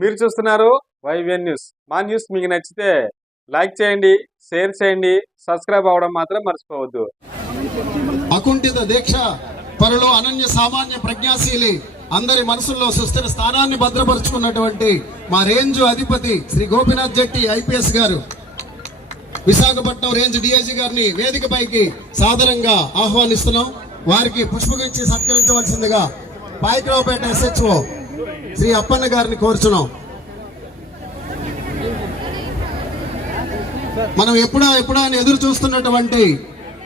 మీరు చూస్తున్నారు YVN news. మా న్యూస్ మీకు నచ్చితే లైక్ చేయండి షేర్ చేయండి సబ్స్క్రైబ్ అవ్వడం మాత్రం మర్చిపోవద్దు. అకుంఠిత దీక్ష పరులో అనన్య సామాన్య ప్రజ్ఞాశీలి అందరి మనసుల్లో సుస్థిర స్థానాన్ని భద్రపరుచుకున్నటువంటి మా రేంజ్ అధిపతి శ్రీ గోపినాథ్ జట్టి ఐపీఎస్ గారు. విశాఖపట్నం రేంజ్ డిఐజీ గారిని వేదికపైకి సాదరంగా ఆహ్వానిస్తున్నాం. వారికి పుష్పగించి సత్కరించవలసిందిగా పాయకరావుపేట ఎస్హెచ్ఓ శ్రీ అప్పన్న గారిని కోరుచున్నాం. మనం ఎప్పుడా ఎప్పుడా అని ఎదురు చూస్తున్నటువంటి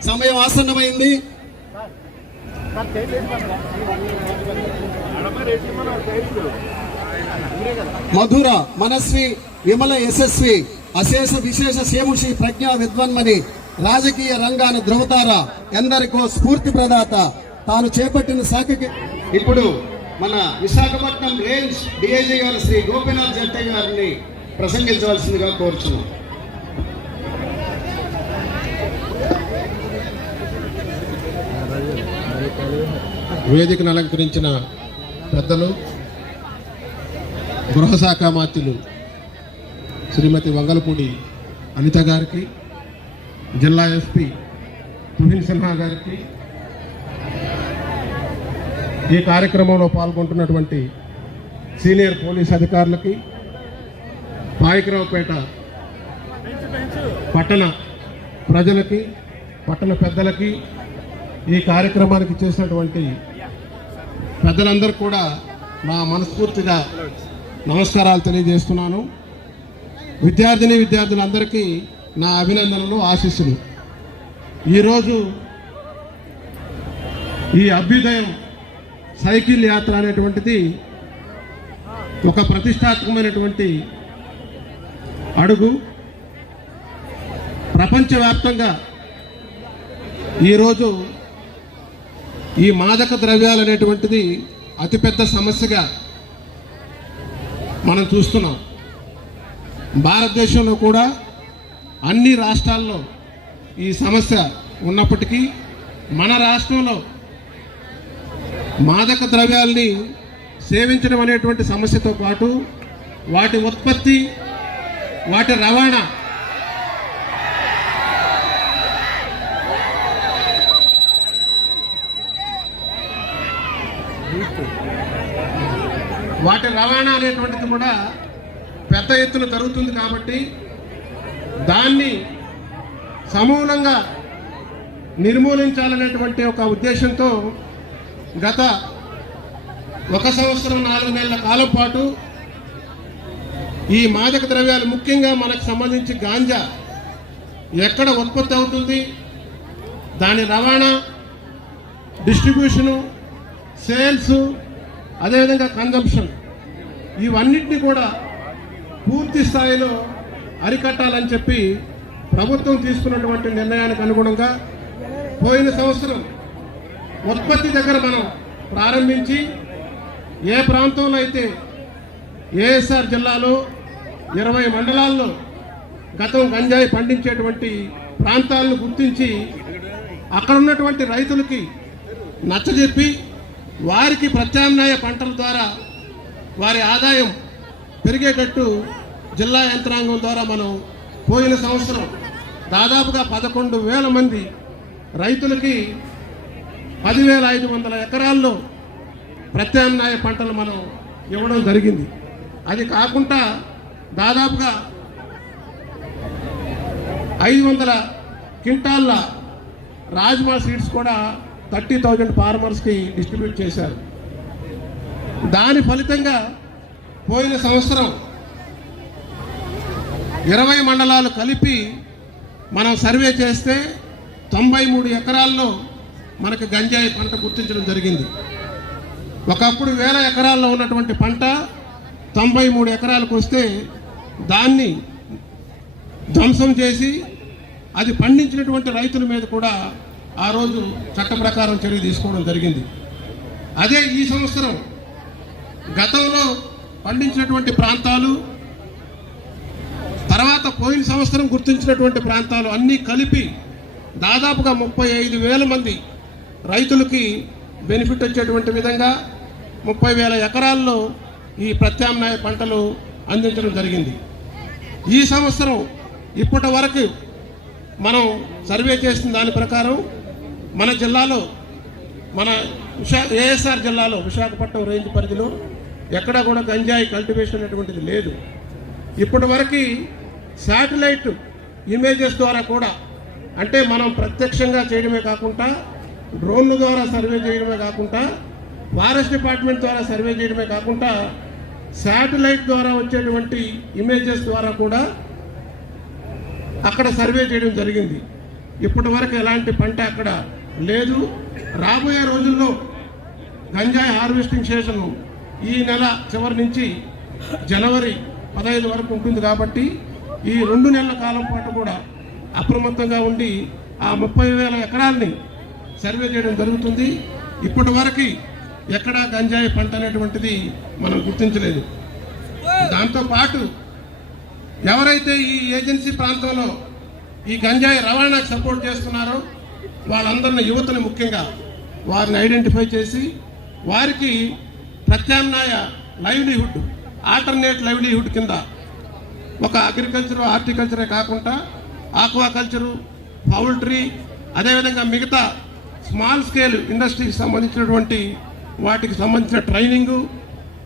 సమయం ఆసన్నమైంది. మధుర మనస్వి విమల యశస్వి అశేష విశేష సేముషి ప్రజ్ఞా విద్వన్మని రాజకీయ రంగాన ధ్రువతార ఎందరికో స్ఫూర్తి ప్రదాత తాను చేపట్టిన శాఖకి ఇప్పుడు మన విశాఖపట్నం రేంజ్ డిఐజీ గారు శ్రీ గోపీనాథ్ జట్టే గారిని ప్రసంగించవలసిందిగా కోరుచున్నాం. వేదికను అలంకరించిన పెద్దలు గృహ శాఖ మాత్యులు శ్రీమతి వంగలపూడి అనిత గారికి జిల్లా ఎస్పీ తుహిన్ సిన్హా గారికి ఈ కార్యక్రమంలో పాల్గొంటున్నటువంటి సీనియర్ పోలీస్ అధికారులకి పాయకరావుపేట పట్టణ ప్రజలకి పట్టణ పెద్దలకి ఈ కార్యక్రమానికి చేసినటువంటి పెద్దలందరూ కూడా నా మనస్ఫూర్తిగా నమస్కారాలు తెలియజేస్తున్నాను. విద్యార్థిని విద్యార్థులందరికీ నా అభినందనలు ఆశీస్సులు. ఈరోజు ఈ అభ్యుదయం సైకిల్ యాత్ర అనేటువంటిది ఒక ప్రతిష్టాత్మకమైనటువంటి అడుగు. ప్రపంచవ్యాప్తంగా ఈరోజు ఈ మాదక ద్రవ్యాలు అనేటువంటిది అతిపెద్ద సమస్యగా మనం చూస్తున్నాం. భారతదేశంలో కూడా అన్ని రాష్ట్రాల్లో ఈ సమస్య ఉన్నప్పటికీ మన రాష్ట్రంలో మాదక ద్రవ్యాల్ని సేవించడం అనేటువంటి సమస్యతో పాటు వాటి ఉత్పత్తి వాటి రవాణా వాటి రవాణా అనేటువంటిది కూడా పెద్ద ఎత్తున జరుగుతుంది కాబట్టి దాన్ని సమూలంగా నిర్మూలించాలనేటువంటి ఒక ఉద్దేశంతో గత ఒక సంవత్సరం నాలుగు నెలల కాలం పాటు ఈ మాదక ద్రవ్యాలు ముఖ్యంగా మనకు సంబంధించి గాంజా ఎక్కడ ఉత్పత్తి అవుతుంది? దాని రవాణా డిస్ట్రిబ్యూషను సేల్స్ అదేవిధంగా కన్జంప్షన్ ఇవన్నిటిని కూడా పూర్తి స్థాయిలో అరికట్టాలని చెప్పి ప్రభుత్వం తీసుకున్నటువంటి నిర్ణయానికి అనుగుణంగా పోయిన సంవత్సరం ఉత్పత్తి దగ్గర మనం ప్రారంభించి ఏ ప్రాంతంలో అయితే ఏఎస్ఆర్ జిల్లాలో ఇరవై మండలాల్లో గతం గంజాయి పండించేటువంటి ప్రాంతాలను గుర్తించి అక్కడ ఉన్నటువంటి రైతులకి నచ్చజెప్పి వారికి ప్రత్యామ్నాయ పంటల ద్వారా వారి ఆదాయం పెరిగేటట్టు జిల్లా యంత్రాంగం ద్వారా మనం పోయిన సంవత్సరం దాదాపుగా పదకొండు వేల మంది రైతులకి పదివేల ఐదు వందల ఎకరాల్లో ప్రత్యామ్నాయ పంటలు మనం ఇవ్వడం జరిగింది. అది కాకుండా దాదాపుగా ఐదు వందల క్వింటాళ్ళ రాజ్మా సీడ్స్ కూడా థర్టీ థౌజండ్ ఫార్మర్స్కి డిస్ట్రిబ్యూట్ చేశారు. దాని ఫలితంగా పోయిన సంవత్సరం ఇరవై మండలాలు కలిపి మనం సర్వే చేస్తే తొంభై మూడు ఎకరాల్లో మనకు గంజాయి పంట గుర్తించడం జరిగింది. ఒకప్పుడు వేల ఎకరాల్లో ఉన్నటువంటి పంట తొంభై మూడు ఎకరాలకు వస్తే దాన్ని ధ్వంసం చేసి అది పండించినటువంటి రైతుల మీద కూడా ఆ రోజు చట్ట ప్రకారం చర్య తీసుకోవడం జరిగింది. అదే ఈ సంవత్సరం గతంలో పండించినటువంటి ప్రాంతాలు తర్వాత పోయిన సంవత్సరం గుర్తించినటువంటి ప్రాంతాలు అన్నీ కలిపి దాదాపుగా ముప్పై ఐదు వేల మంది రైతులకి బెనిఫిట్ వచ్చేటువంటి విధంగా ముప్పై వేల ఎకరాల్లో ఈ ప్రత్యామ్నాయ పంటలు అందించడం జరిగింది. ఈ సంవత్సరం ఇప్పటి వరకు మనం సర్వే చేసిన దాని ప్రకారం మన జిల్లాలో మన విశా ఏఎస్ఆర్ జిల్లాలో విశాఖపట్నం రేంజ్ పరిధిలో ఎక్కడా కూడా గంజాయి కల్టివేషన్ అనేటువంటిది లేదు. ఇప్పటి వరకు శాటిలైట్ ఇమేజెస్ ద్వారా కూడా అంటే మనం ప్రత్యక్షంగా చేయడమే కాకుండా డ్రోన్ల ద్వారా సర్వే చేయడమే కాకుండా ఫారెస్ట్ డిపార్ట్మెంట్ ద్వారా సర్వే చేయడమే కాకుండా శాటిలైట్ ద్వారా వచ్చేటువంటి ఇమేజెస్ ద్వారా కూడా అక్కడ సర్వే చేయడం జరిగింది. ఇప్పటి వరకు ఎలాంటి పంట అక్కడ లేదు. రాబోయే రోజుల్లో గంజాయి హార్వెస్టింగ్ స్టేషన్ ఈ నెల చివరి నుంచి జనవరి పదహైదు వరకు ఉంటుంది కాబట్టి ఈ రెండు నెలల కాలం పాటు కూడా అప్రమత్తంగా ఉండి ఆ ముప్పై వేల ఎకరాల్ని సర్వే చేయడం జరుగుతుంది. ఇప్పటి వరకు ఎక్కడా గంజాయి పంట అనేటువంటిది మనం గుర్తించలేదు. దాంతోపాటు ఎవరైతే ఈ ఏజెన్సీ ప్రాంతంలో ఈ గంజాయి రవాణాకు సపోర్ట్ చేస్తున్నారో వాళ్ళందరిని యువతని ముఖ్యంగా వారిని ఐడెంటిఫై చేసి వారికి ప్రత్యామ్నాయ లైవ్లీహుడ్ ఆల్టర్నేట్ లైవ్లీహుడ్ కింద ఒక అగ్రికల్చర్ హార్టికల్చరే కాకుండా ఆక్వాకల్చరు పౌల్ట్రీ అదేవిధంగా మిగతా స్మాల్ స్కేల్ ఇండస్ట్రీకి సంబంధించినటువంటి వాటికి సంబంధించిన ట్రైనింగు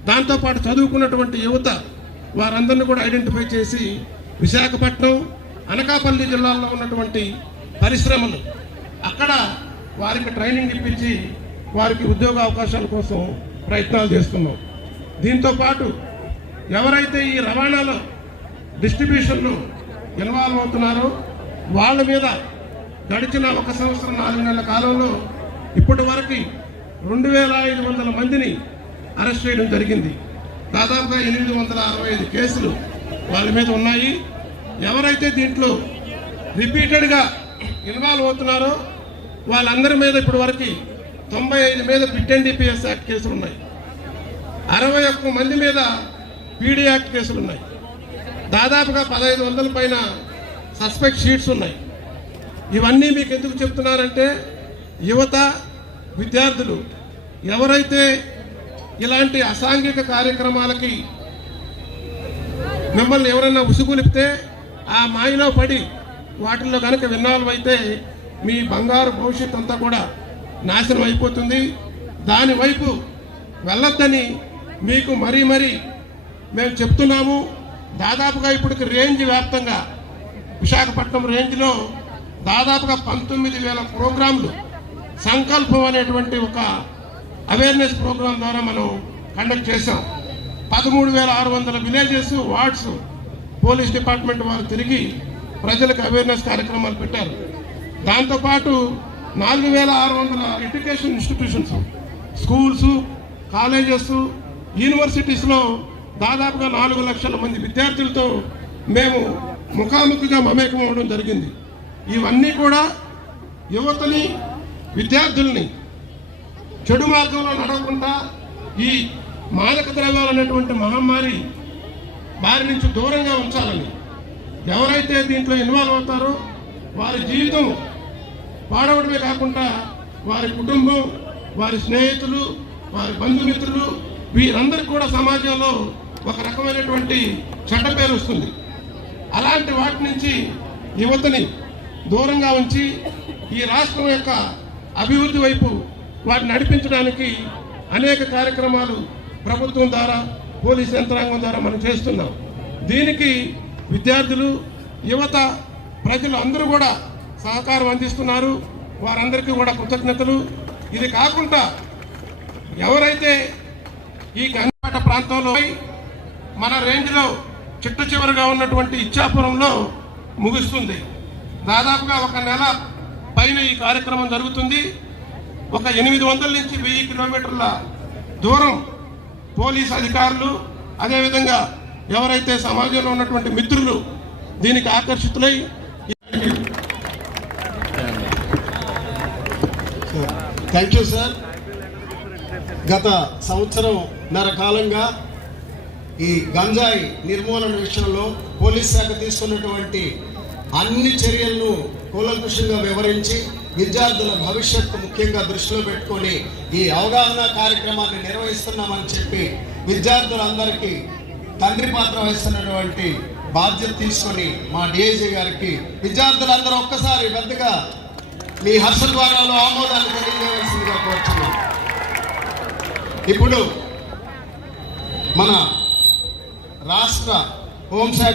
దాంతోపాటు చదువుకున్నటువంటి యువత వారందరిని కూడా ఐడెంటిఫై చేసి విశాఖపట్నం అనకాపల్లి జిల్లాల్లో ఉన్నటువంటి పరిశ్రమలు అక్కడ వారికి ట్రైనింగ్ ఇప్పించి వారికి ఉద్యోగ అవకాశాల కోసం ప్రయత్నాలు చేస్తున్నాం. దీంతో పాటు ఎవరైతే ఈ రవాణాలో డిస్ట్రిబ్యూషన్లో ఇన్వాల్వ్ అవుతున్నారో వాళ్ళ మీద గడిచిన ఒక సంవత్సరం నాలుగు నెలల కాలంలో ఇప్పటి వరకు రెండు వేల ఐదు వందల మందిని అరెస్ట్ చేయడం జరిగింది. దాదాపుగా ఎనిమిది వందల అరవై ఐదు కేసులు వాళ్ళ మీద ఉన్నాయి. ఎవరైతే దీంట్లో రిపీటెడ్గా ఇన్వాల్వ్ అవుతున్నారో వాళ్ళందరి మీద ఇప్పటి వరకు తొంభై ఐదు మీద పిట్ అండ్ డిపిఎస్ యాక్ట్ కేసులు ఉన్నాయి అరవై ఒక్క మంది మీద పీడీ యాక్ట్ కేసులు ఉన్నాయి దాదాపుగా పదహైదు వందల పైన సస్పెక్ట్ షీట్స్ ఉన్నాయి. ఇవన్నీ మీకు ఎందుకు చెప్తున్నారంటే యువత విద్యార్థులు ఎవరైతే ఇలాంటి అసాంఘిక కార్యక్రమాలకి మిమ్మల్ని ఎవరైనా ఉసుగులిపితే ఆ మాయలో పడి వాటిల్లో కనుక ఇన్వాల్వ్ అయితే మీ బంగారు భవిష్యత్ అంతా కూడా నాశనం అయిపోతుంది. దాని వైపు వెళ్ళొద్దని మీకు మరీ మరీ మేము చెప్తున్నాము. దాదాపుగా ఇప్పటికి రేంజ్ వ్యాప్తంగా విశాఖపట్నం రేంజ్లో దాదాపుగా పంతొమ్మిది వేల ప్రోగ్రాంలు. సంకల్పం అనేటువంటి ఒక అవేర్నెస్ ప్రోగ్రాం ద్వారా మనం కండక్ట్ చేశాం. పదమూడు వేల ఆరు వందల విలేజెస్ వార్డ్స్ పోలీస్ డిపార్ట్మెంట్ వారు తిరిగి ప్రజలకు అవేర్నెస్ కార్యక్రమాలు పెట్టారు. దాంతోపాటు నాలుగు వేల ఆరు వందల ఎడ్యుకేషన్ ఇన్స్టిట్యూషన్స్ స్కూల్స్ కాలేజెస్ యూనివర్సిటీస్లో దాదాపుగా నాలుగు లక్షల మంది విద్యార్థులతో మేము ముఖాముఖిగా మమేకం అవ్వడం జరిగింది. ఇవన్నీ కూడా యువతని విద్యార్థుల్ని చెడు మార్గంలో నడవకుండా ఈ మాదక ద్రవ్యాలు అనేటువంటి మహమ్మారి బారి నుంచి దూరంగా ఉంచాలని ఎవరైతే దీంట్లో ఇన్వాల్వ్ అవుతారో వారి జీవితం పాడవడమే కాకుండా వారి కుటుంబం వారి స్నేహితులు వారి బంధుమిత్రులు వీరందరూ కూడా సమాజంలో ఒక రకమైనటువంటి చెడ్డ పేరు వస్తుంది. అలాంటి వాటి నుంచి యువతని దూరంగా ఉంచి ఈ రాష్ట్రం యొక్క అభివృద్ధి వైపు వాటిని నడిపించడానికి అనేక కార్యక్రమాలు ప్రభుత్వం ద్వారా పోలీస్ యంత్రాంగం ద్వారా మనం చేస్తున్నాం. దీనికి విద్యార్థులు యువత ప్రజలు అందరూ కూడా సహకారం అందిస్తున్నారు. వారందరికీ కూడా కృతజ్ఞతలు. ఇది కాకుండా ఎవరైతే ఈ గంగాట ప్రాంతంలో మన రేంజ్లో చిట్ట చివరిగా ఉన్నటువంటి ఇచ్చాపురంలో ముగుస్తుంది. దాదాపుగా ఒక నెల పైన ఈ కార్యక్రమం జరుగుతుంది. ఒక ఎనిమిది వందల నుంచి వెయ్యి కిలోమీటర్ల దూరం పోలీస్ అధికారులు అదేవిధంగా ఎవరైతే సమాజంలో ఉన్నటువంటి మిత్రులు దీనికి ఆకర్షితులై థ్యాంక్ యూ సార్ గత సంవత్సరం నర కాలంగా ఈ గంజాయి నిర్మూలన విషయంలో పోలీస్ శాఖ తీసుకున్నటువంటి అన్ని చర్యలను కూలంకుషంగా వివరించి విద్యార్థుల భవిష్యత్తు ముఖ్యంగా దృష్టిలో పెట్టుకొని ఈ అవగాహన కార్యక్రమాన్ని నిర్వహిస్తున్నామని చెప్పి విద్యార్థులందరికీ తండ్రి పాత్ర వహిస్తున్నటువంటి బాధ్యత తీసుకొని మా డిఐజీ గారికి విద్యార్థులందరూ ఒక్కసారి పెద్దగా మీ హర్షద్వారాలు ఆమోదాన్ని తెలియజేయవలసిందిగా కోరుతున్నాం ఇప్పుడు మన రాష్ట్ర హోంశాఖ